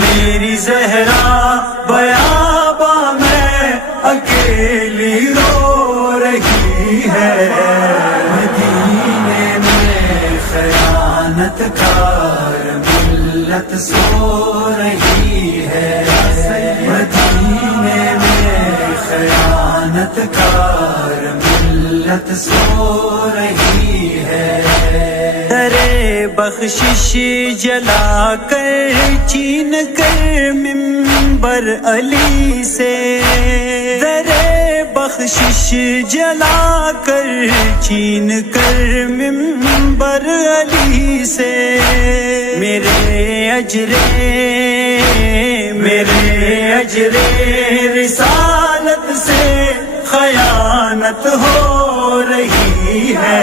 میری زہرا بیاباں میں اکیلی رو رہی ہے، مدینے میں خیانت کار ملت سو رہی ہے، مدینے میں خیانت کار ملت سو رہی ہے۔ درے بخشش جلا کر چین کر منبر علی سے، درے بخشش جلا کر چین کر منبر علی سے، میرے اجرے رسالت سے خیانت ہو رہی ہے،